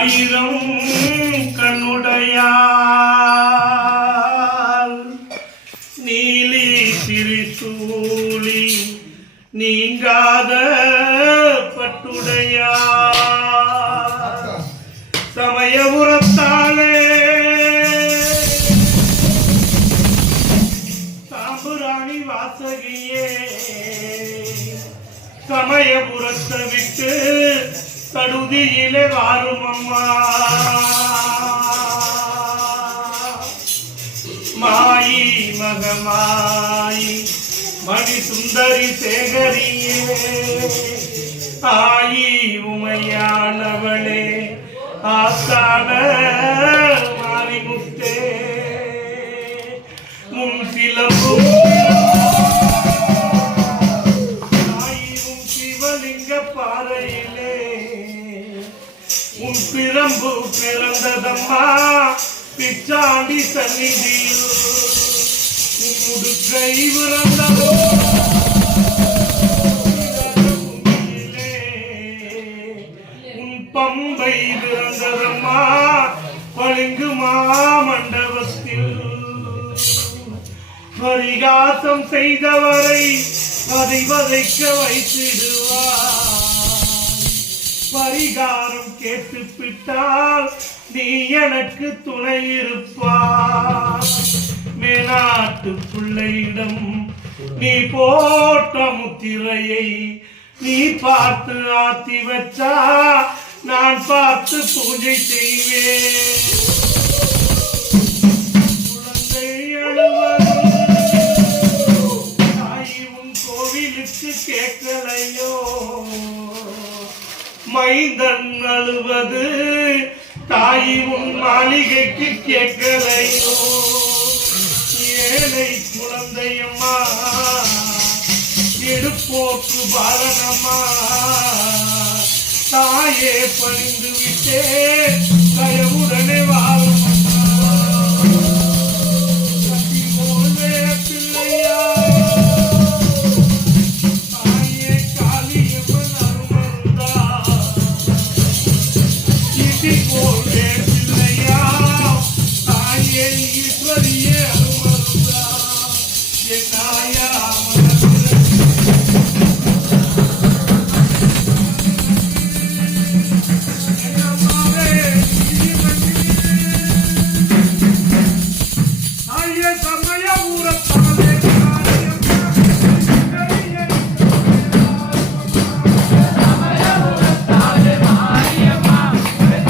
ஆயிரம் கண்ணுடையால் நீலி திரிசூலி நீங்காத பட்டுடையால் சமயபுரத்தாலே சாம்புராணி வாசகியே சமயபுரத்தை விட்டு சடுதியிலே வாரும் அம்மா மாயி மகமாயி மணி சுந்தரி சேகரியே ஆயி உமையானவளே ஆஸ்தான மாரிமுத்தே முன் சிலம்பு ஆயிரும் சிவலிங்க பாறையிலே உன் பிரம்பு பிறந்ததம்மா பிச்சாண்டி சந்நிதியில் உடுக்கை பிறந்ததோ உன் பம்பை பிறந்ததம்மா பளிங்கு மாமண்டபத்தில் பரிகாசம் செய்தவரை அதை வதைக்க வைத்திடுவார் பரிகாரம் கேட்டுவிட்டால் நீ எனக்கு துணை இருப்பார் மேனாட்டு பிள்ளையிடம் நீ போட்ட முத்திரையை நீ பார்த்து ஆத்தி வச்சா நான் பார்த்து பூஜை செய்வேன் குழந்தை அழுவது தாய் உன் கோவிலுக்கு கேட்கலையோ மைந்தன் அழுவது தாய் உன் மாளிகைக்கு கேட்கலையோ ஏழை குழந்தையம்மா எடுப்போக்கு பாலனம்மா தாயே பணிந்து விட்டே தயவுடனே வாழம்மா கட்டி போல்வே பிள்ளையா தாயே காளியம்மன் அருமந்தா இடி போல்வே பிள்ளையா தாயே ஈஸ்வரியே